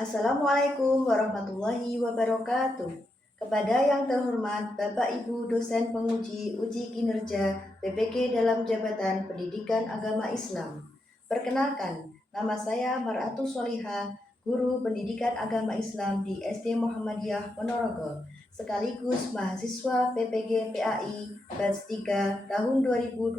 Assalamualaikum warahmatullahi wabarakatuh. Kepada yang terhormat Bapak Ibu dosen penguji uji kinerja PPG dalam Jabatan Pendidikan Agama Islam. Perkenalkan, nama saya Mar'atu Sholihah, Guru Pendidikan Agama Islam di SD Muhammadiyah Ponorogo, sekaligus mahasiswa PPG PAI Batch 3 tahun 2025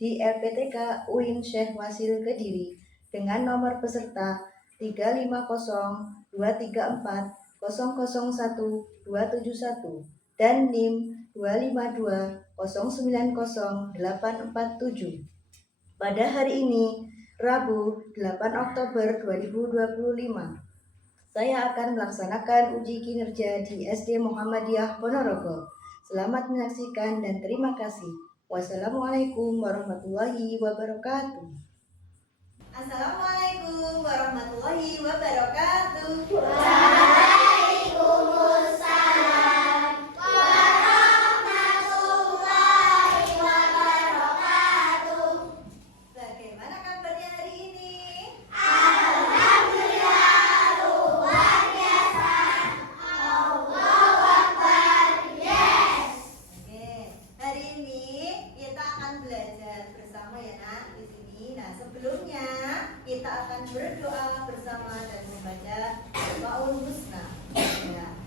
di LPTK UIN Syekh Wasil Kediri dengan nomor peserta 350234001 dan NIM 252090847. Pada hari ini, Rabu 8 Oktober 2025, saya akan melaksanakan uji kinerja di SD Muhammadiyah Ponorogo. Selamat menyaksikan dan terima kasih. Wassalamualaikum warahmatullahi wabarakatuh. Assalamualaikum warahmatullahi wabarakatuh. Waalaikumsalam warahmatullahi wabarakatuh. Bagaimana kabarnya hari ini? Alhamdulillah luar biasa. Allahu Akbar. Yes. Oke, hari ini kita akan belajar bersama ya nak di sini. Nah, sebelumnya kita akan berdoa bersama dan membaca Asmaul Husna. Ya,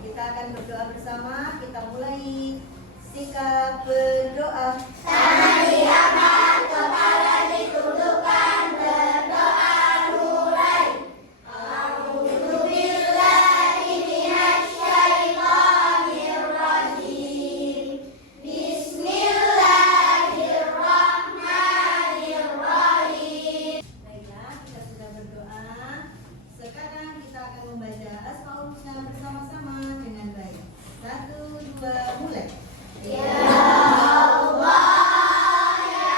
kita akan berdoa bersama. Kita mulai sikap berdoa. Tangan diangkat, kepala ditundukkan, berdoa mulai. A'udzubillahi minasyaitonirrajim. Bismillahirrahmanirrahim. Baiklah, kita sudah berdoa. Sekarang kita akan membaca Asmaul Husna bersama-sama dengan baik. 1, 2, mulai. Ya Allah, ya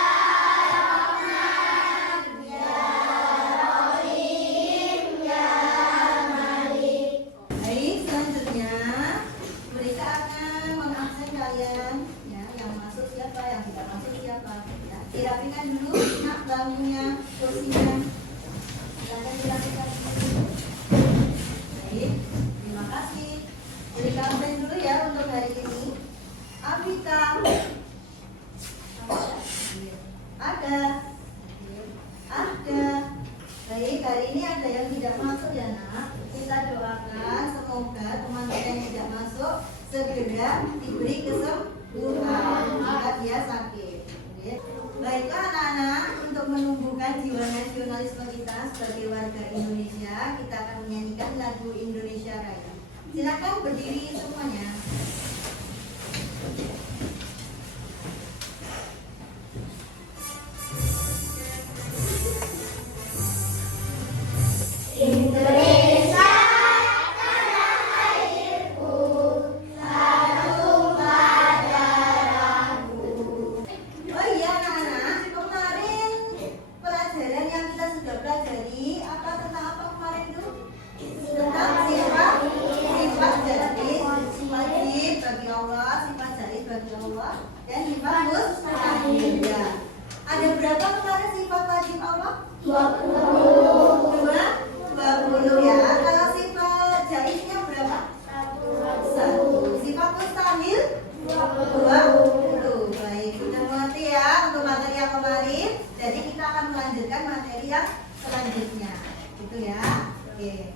Rahman, ya Rahim, ya Malik. Baik, selanjutnya mereka akan mengabsen kalian ya, yang masuk siapa, yang tidak masuk siapa ya. Dirapikan dulu nak bangkunya, kursinya. Silakan dirapikan dulu. Baik, terima kasih. Beri absen dulu ya untuk hari ini. Abita ada. Baik, hari ini ada yang tidak masuk ya nak. Kita doakan semoga teman-teman yang tidak masuk segera diberi kesembuhan jika dia sakit. Baiklah anak-anak, untuk menumbuhkan jiwa nasionalisme kita sebagai warga Indonesia, kita akan menyanyikan lagu Indonesia Raya. Silakan berdiri semuanya. Indonesia tanah airku, tumpah darahku. Oh iya anak-anak, kemarin pelajaran yang kita sudah pelajari tentang apa kemarin tuh? Tentang sifat jadi wajib bagi Allah, sifat jadi bagi Allah, dan sifat mustahil. Ya. Ada berapa kemarin sifat wajib Allah? 20 20 ya. Kalau sifat jaiznya berapa? 1. Sifat mustahil 20. Baik, sudah mengerti ya untuk materi yang kemarin. Jadi kita akan melanjutkan materi yang selanjutnya. Gitu ya. Oke.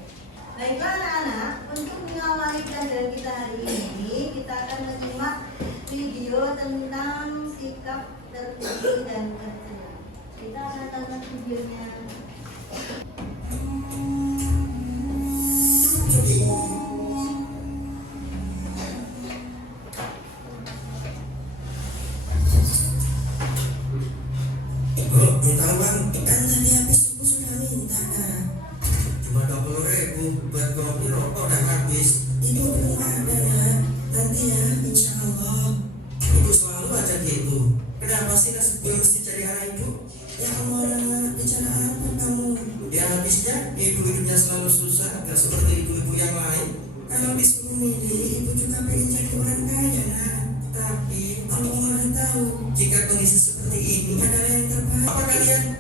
Baiklah anak-anak, untuk mengawali pelajaran kita hari ini, kita akan menyimak video tentang sikap terpuji dan tercela. Kita akan tonton videonya. Minta uang, kan tadi habis subuh sudah minta kan. Cuma 20.000 buat kopi rokok udah habis. Itu belum ada ya, nanti ya insya Allah. Ibu selalu aja gitu. Kenapa sih gue mesti cari arah ibu? Ya Allah, bicara apa kamu? Ya habisnya ibu hidupnya selalu susah, gak seperti ibu-ibu yang lain. Kalau disuruh milih, ibu juga pengen jadi orang kaya nah. Tapi Allah Maha tahu, jika kondisi seperti ini adalah yang terbaik. Apa kalian?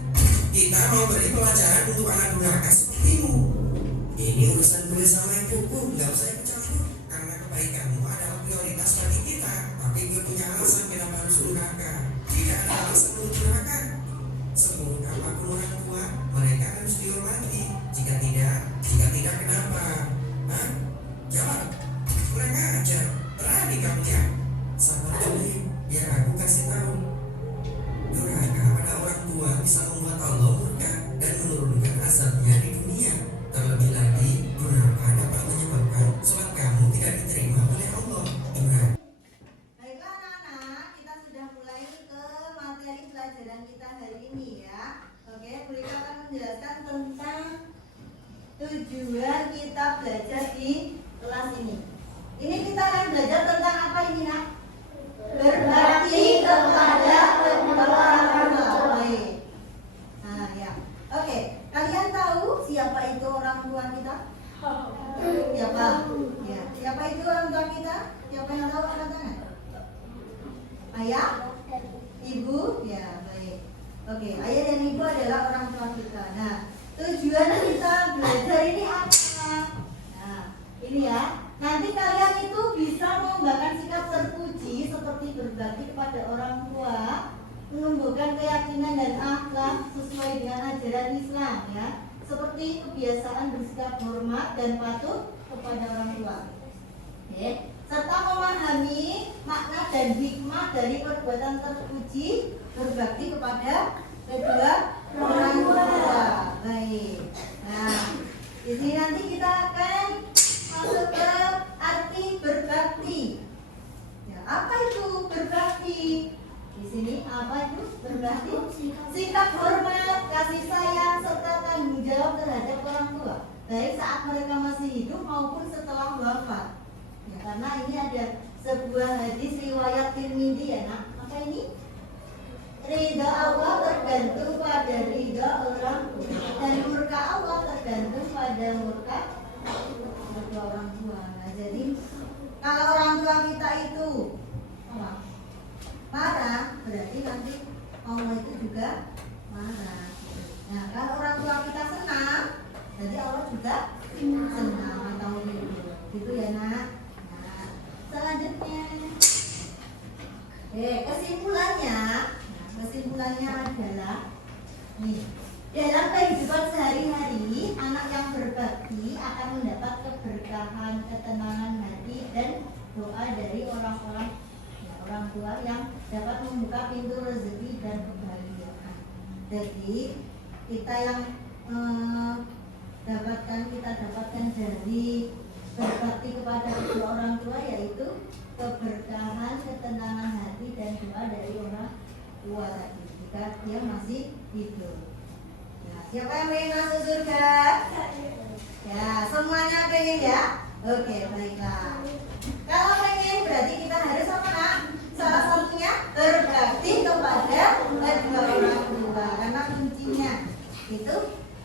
Kita mau beri pelajaran untuk anak durhaka sepertimu. Ini urusan gue sama ibuku, nggak usah ikut campur. Karena kebaikanmu adalah prioritas bagi kita. Tapi gue punya alasan kenapa harus durhaka. Tidak ada alasan untuk durhaka. Seburuk apapun orang tua, mereka harus dihormati. Jika tidak kenapa? Hah? Jawab. Kurang ajar. Berani kamu ya? Sabar dulu, biar aku kasih tahu. Durhaka pada orang tua bisa membuat Allah murka dan menurunkan azabnya di dunia. Terlebih lagi, durhaka dapat menyebabkan sholat kamu tidak diterima oleh Allah. Durhaka. Baiklah anak-anak, kita sudah mulai ke materi pelajaran kita hari ini ya. Oke, Bu Rika akan menjelaskan tentang tujuan kita belajar di kelas ini. Ini kita akan belajar tentang apa ini, Nak? Berbakti kepada kedua orang tua. Baik. Nah, ya. Oke, kalian tahu siapa itu orang tua kita? Siapa? Ya, siapa itu orang tua kita? Siapa yang tahu angkat tangan? Ayah? Ibu? Ya, baik. Oke, ayah dan ibu adalah orang tua kita. Nah, tujuan kita belajar ini apa? Nah, ini ya. Nanti kalian itu bisa mengembangkan sikap terpuji seperti berbakti kepada orang tua, menumbuhkan keyakinan dan akhlak sesuai dengan ajaran Islam ya, seperti kebiasaan bersikap hormat dan patuh kepada orang tua. Oke. Serta memahami makna dan hikmah dari perbuatan terpuji berbakti kepada kedua orang tua. Baik. Nah, di sini nanti kita akan masuk ke arti berbakti. Ya, apa itu berbakti? Di sini apa itu berbakti? Sikap hormat, kasih sayang, serta tanggung jawab terhadap orang tua, baik saat mereka masih hidup maupun setelah wafat. Ya, karena ini ada sebuah hadis riwayat Tirmidzi ya, Nak. Apa ini? Ridha Allah tergantung pada ridha orang tua, dan murka Allah tergantung pada murka kedua orang tua. Nah, jadi kalau orang tua kita itu apa? Marah, berarti nanti Allah itu juga marah. Nah, kalau orang tua kita senang, jadi Allah juga senang atau gitu ya, Nak. Nah, selanjutnya, kesimpulannya adalah nih. Dalam kehidupan sehari-hari, anak yang berbakti akan mendapat keberkahan, ketenangan hati, dan doa dari orang tua yang dapat membuka pintu rezeki dan kebahagiaan. Jadi kita yang kita dapatkan dari berbakti kepada kedua orang tua yaitu keberkahan, ketenangan hati, dan doa dari orang tua tadi jika dia masih hidup. Nah, siapa yang pengen masuk surga? Ya, semuanya pengen ya? Oke, baiklah. Kalau pengen berarti kita harus apa, Nak? Salah satunya berbakti kepada kedua orang tua. Karena kuncinya itu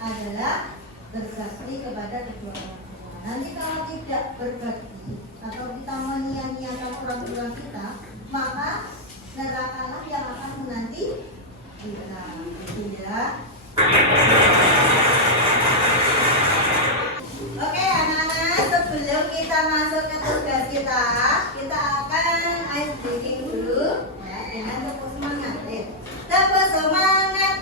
adalah berbakti kepada kedua orang tua. Nanti kalau tidak berbakti atau kita menyia-nyiakan orang tua kita, maka nerakalah yang akan menanti kita. Gitu ya. Oke anak-anak, sebelum kita masuk ke tugas kita akan ice breaking dulu ya, dengan tepuk semangat. Tepuk semangat.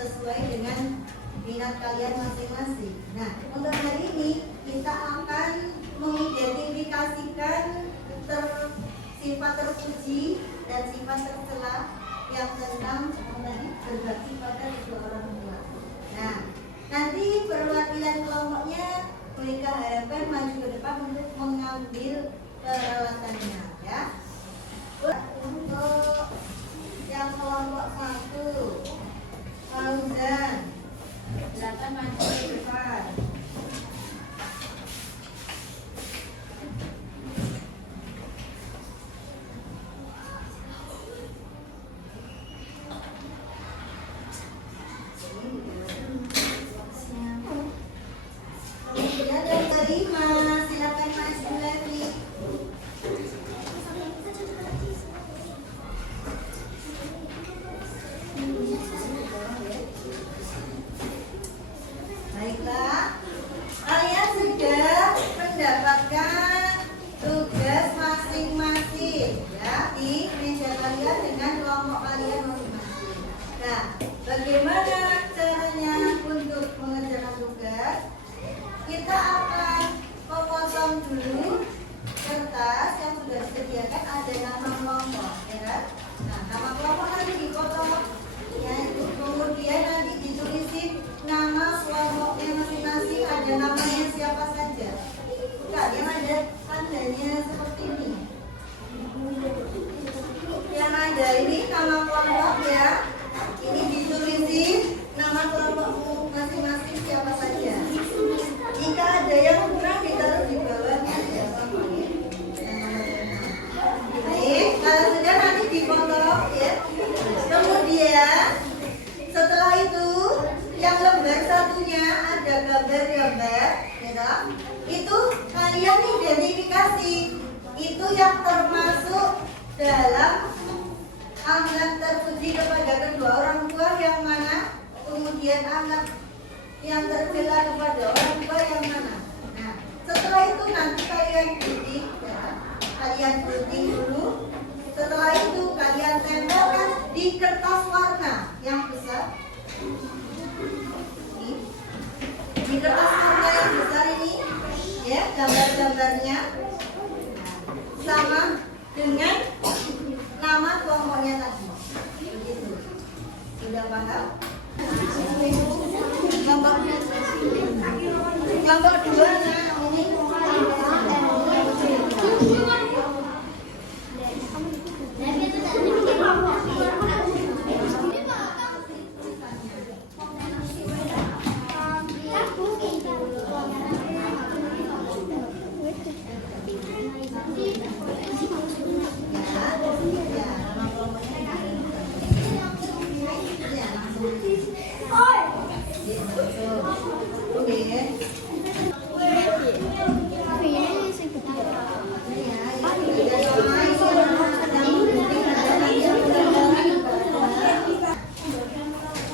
Sesuai dengan minat kalian masing-masing. Nah, untuk hari ini kita akan mengidentifikasikan sifat terpuji dan sifat tercela yang tentang berbakti pada kedua orang tua. Nah, nanti perwakilan kelompoknya mereka harapkan maju ke depan untuk mengambil peralatannya, ya. Untuk yang kelompok 1, Fauzan, silakan maju ke depan. Kemudian yang kelima, silakan maju lagi. Baiklah, kalian sudah mendapatkan tugas masing-masing ya di meja kalian dengan kelompok kalian masing-masing. Nah, bagaimana caranya untuk mengerjakan tugas? Kita akan memotong dulu kertas yang sudah disediakan, ada nama kelompok, ya. Nah, nama kelompok nanti dipotong, ya. Kemudian nanti ditulisin nama kelompoknya masing-masing, ada namanya siapa saja. Bukan, yang ada tandanya seperti ini. Yang ada ini nama kelompok, ya. Ini ditulisin nama kelompokmu masing-masing siapa saja. Jika ada yang kurang ditaruh di bawahnya ya, kelompoknya. Baik, kalau sudah nanti dipotong ya. Kemudian setelah itu yang lembar satunya ada gambar-gambar, ya. Itu kalian identifikasi itu yang termasuk dalam anak terpuji kepada kedua orang tua yang mana, kemudian anak yang tercela kepada orang tua yang mana. Nah, setelah itu nanti kalian gunting, ya. Kalian gunting dulu. Setelah itu kalian tempelkan di kertas warna yang besar. Ini. Di kertas warna yang besar ini, ya, gambar-gambarnya sama dengan nama kelompoknya tadi. Begitu. Sudah paham? Kelompok 2 nah ini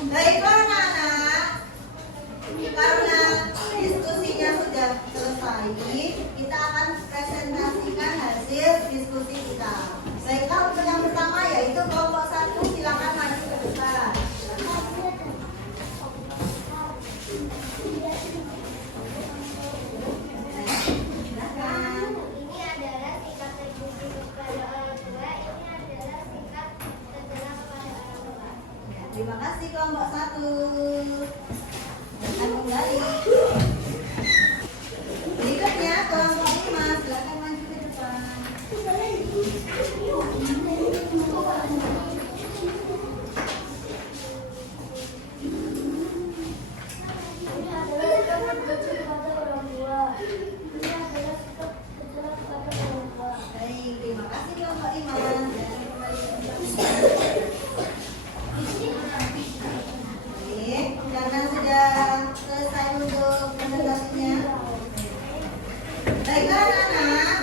baiklah anak-anak, karena diskusinya sudah selesai, kita akan presentasikan hasil diskusi kita. Baiklah, untuk yang pertama yaitu kelompok 1, silakan maju ke depan. Ini adalah sikap terpuji kepada orang tua. Ini adalah sikap tercela kepada orang tua. Terima kasih kelompok 1. Akan kembali. Berikutnya kelompok 5, silakan maju ke depan. Ini adalah sikap terpuji kepada orang tua. Ini adalah sikap tercela kepada orang tua. Baik, terima kasih kelompok 5. Silakan kembali ke depan. Baik, karena sudah selesai untuk presentasinya. Baiklah anak-anak,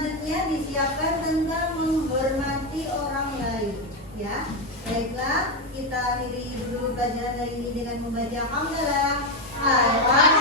selanjutnya disiapkan tentang menghormati orang lain. Ya, baiklah kita akhiri dulu pelajaran hari ini dengan membaca hamdalah.